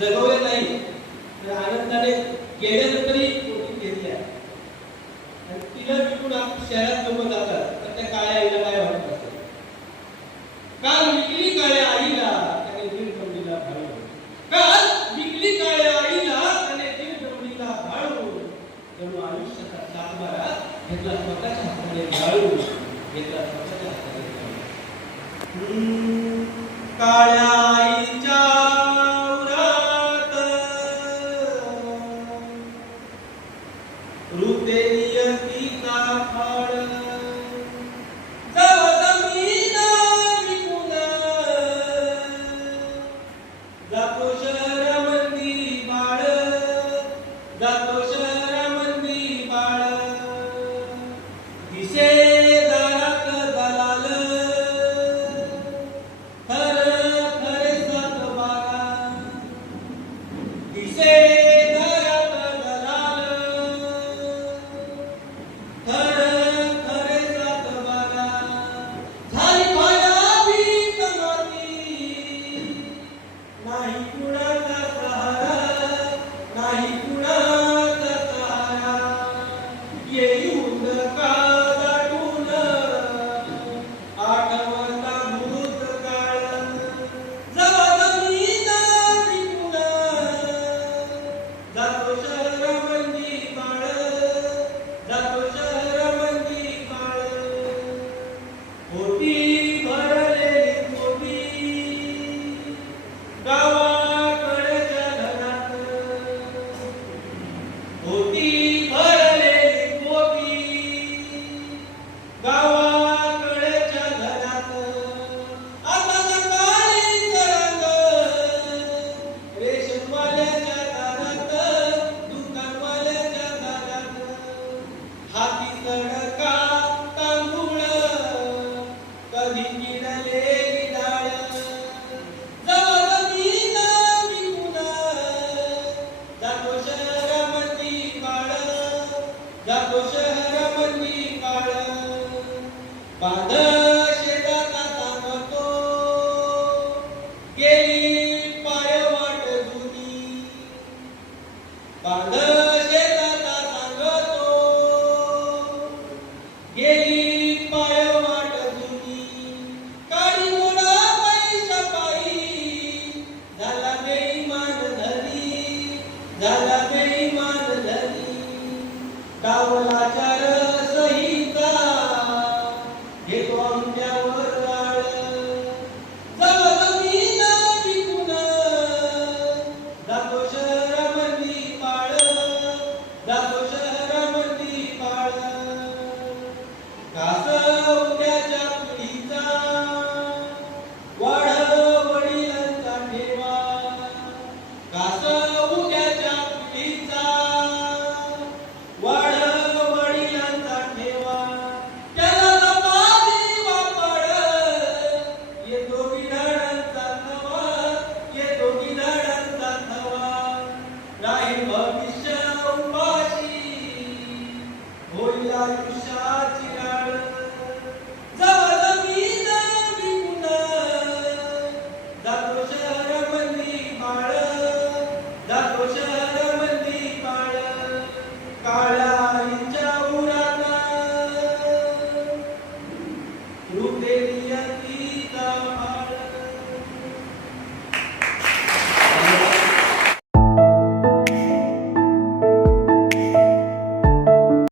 जगवले नाही. तर आनंदाने गेल्यानंतरही पोटी घेतल्या आणि तिला विकून आपण शहरात लोक जातात तर त्या काळ्या आईला काय वाटत असेल? काल विकली काळ्या आईला त्याने दीड कवडीला भाळू काल विकली काळ्या आईला त्याने दीड कवडीला भाळू जणू आयुष्याचा सातबारा घेतला स्वतःच्या हाताने भाळू घेतला स्वतःच्या हाताने काळ्या ਰੂਪੇ ਨਿਯਤੀ ਦਾ ਫਲ Por ti. जातो शहरामंदी काळ. बांध शेताचा सांगतो गेली पाय वाट जुनी. बांध शेताचा सांगतो गेली पाय वाट जुनी. काळी मोडा पैशा पायी. झाला बेईमान धनी. झाला